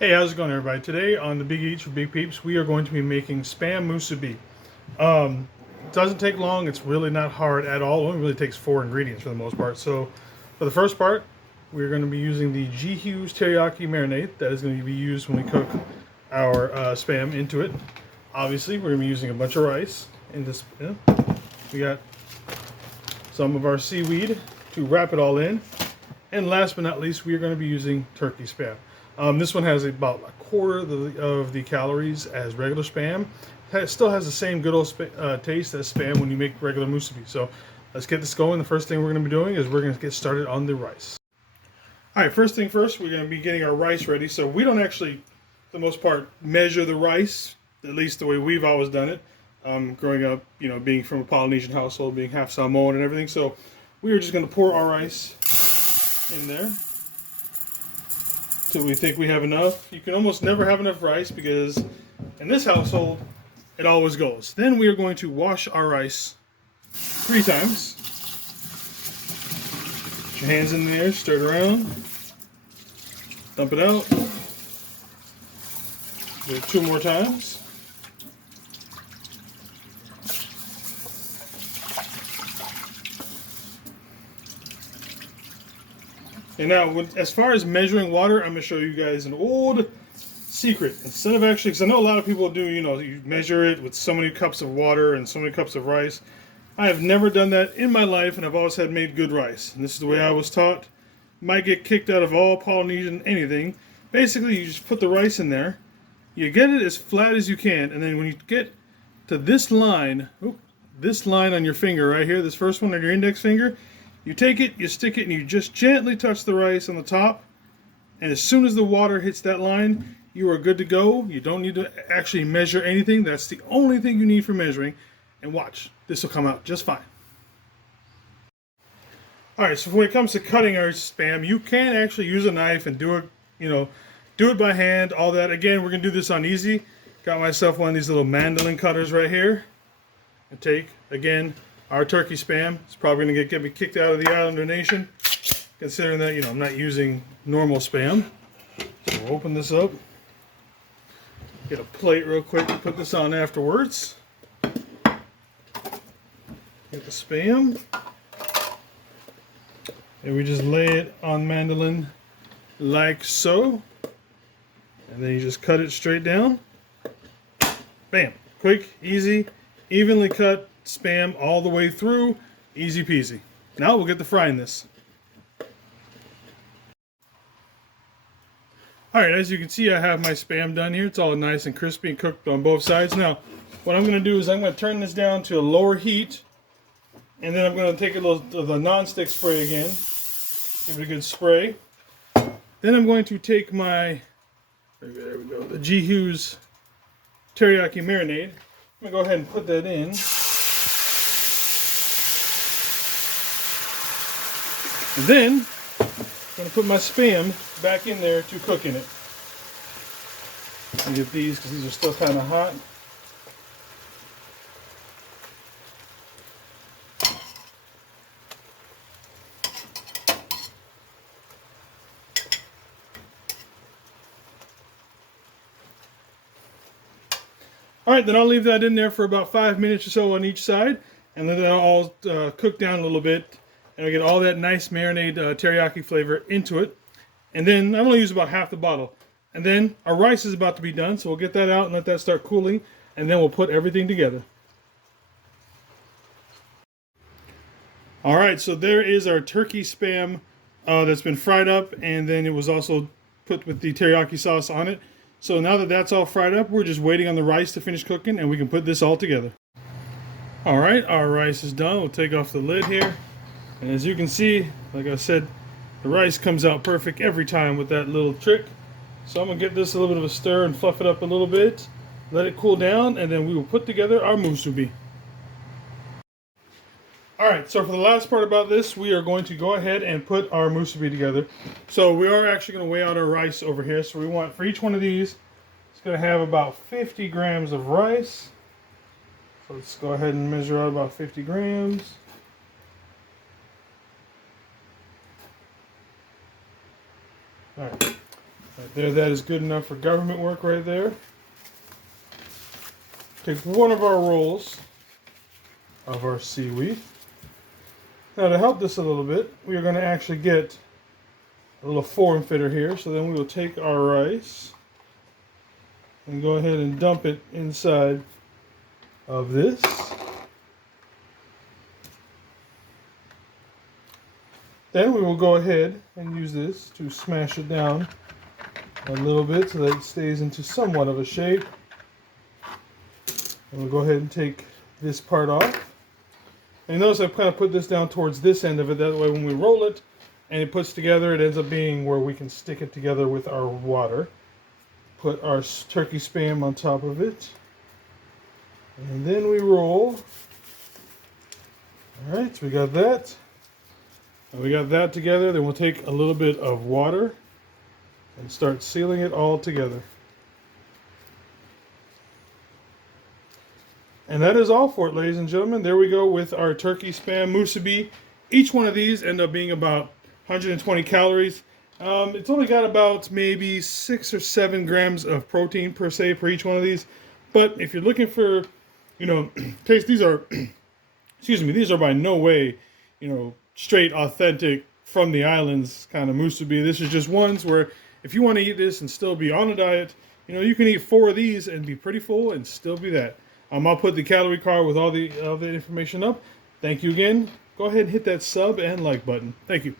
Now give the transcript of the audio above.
Hey, how's it going, everybody? Today on the Big Eats for Big Peeps, we are going to be making Spam Musubi. It doesn't take long. It's really not hard at all. It only really takes 4 ingredients for the most part. So, for the first part, we're going to be using the G Hughes teriyaki marinade. That is going to be used when we cook our Spam into it. Obviously, we're going to be using a bunch of rice in this. We got some of our seaweed to wrap it all in. And last but not least, we are going to be using turkey Spam. This one has about a quarter of the calories as regular Spam. It still has the same good old taste as Spam when you make regular musubi. So let's get this going. The first thing we're going to be doing is we're going to get started on the rice. All right, first thing first, we're going to be getting our rice ready. So we don't actually, for the most part, measure the rice, at least the way we've always done it. Growing up, being from a Polynesian household, being half Samoan and everything. So we are just going to pour our rice in there till we think we have enough. You can almost never have enough rice because in this household it always goes. Then we are going to wash our rice 3 times. Put your hands in there, stir it around, dump it out. Do it 2 more times. And now, as far as measuring water, I'm going to show you guys an old secret. Instead of actually, because I know a lot of people do, you measure it with so many cups of water and so many cups of rice. I have never done that in my life, and I've always had made good rice. And this is the way I was taught. Might get kicked out of all Polynesian anything. Basically, you just put the rice in there. You get it as flat as you can, and then when you get to this line on your finger right here, this first one on your index finger, you take it, you stick it, and you just gently touch the rice on the top. And as soon as the water hits that line, you are good to go. You don't need to actually measure anything. That's the only thing you need for measuring. And watch, this will come out just fine. Alright, so when it comes to cutting our Spam, you can actually use a knife and do it, do it by hand, all that. Again, we're going to do this on easy. Got myself one of these little mandolin cutters right here. And take, again, our turkey Spam. It's probably going to get me kicked out of the Islander Nation, considering that, I'm not using normal Spam. So we'll open this up. Get a plate real quick to put this on afterwards. Get the Spam. And we just lay it on mandolin like so. And then you just cut it straight down. Bam. Quick, easy, evenly cut Spam all the way through. Easy peasy. Now we'll get to frying this. Alright, as you can see, I have my Spam done here. It's all nice and crispy and cooked on both sides. Now, what I'm going to do is I'm going to turn this down to a lower heat. And then I'm going to take a little of the non-stick spray again. Give it a good spray. Then I'm going to take my, there we go, the G Hughes teriyaki marinade. I'm going to go ahead and put that in. And then I'm going to put my Spam back in there to cook in it. And get these because these are still kind of hot. Alright, then I'll leave that in there for about 5 minutes or so on each side. And let that all cook down a little bit. And I get all that nice marinade teriyaki flavor into it. And then I'm going to use about half the bottle. And then our rice is about to be done, so we'll get that out and let that start cooling. And then we'll put everything together. Alright, so there is our turkey Spam that's been fried up. And then it was also put with the teriyaki sauce on it. So now that that's all fried up, we're just waiting on the rice to finish cooking and we can put this all together. Alright, our rice is done. We'll take off the lid here. And as you can see, like I said, the rice comes out perfect every time with that little trick. So I'm going to get this a little bit of a stir and fluff it up a little bit. Let it cool down and then we will put together our musubi. Alright, so for the last part about this, we are going to go ahead and put our musubi together. So we are actually going to weigh out our rice over here. So we want, for each one of these, it's going to have about 50 grams of rice. So let's go ahead and measure out about 50 grams. Alright, Right there, that is good enough for government work right there. Take one of our rolls of our seaweed. Now to help this a little bit, we are going to actually get a little form fitter here. So then we will take our rice and go ahead and dump it inside of this. Then we will go ahead and use this to smash it down a little bit so that it stays into somewhat of a shape. And we'll go ahead and take this part off. And notice I've kind of put this down towards this end of it. That way when we roll it and it puts together, it ends up being where we can stick it together with our water. Put our turkey spam on top of it. And then we roll. Alright, so we got that. And we got that together. Then we'll take a little bit of water and start sealing it all together. And that is all for it, ladies and gentlemen. There we go with our turkey spam musubi. Each one of these end up being about 120 calories. It's only got about maybe 6 or 7 grams of protein per se for each one of these. But if you're looking for, taste, these are, excuse me, these are by no way, straight, authentic, from the islands kind of musubi. This is just ones where if you want to eat this and still be on a diet, you can eat 4 of these and be pretty full and still be that. I'll put the calorie card with all the information up. Thank you again. Go ahead and hit that sub and like button. Thank you.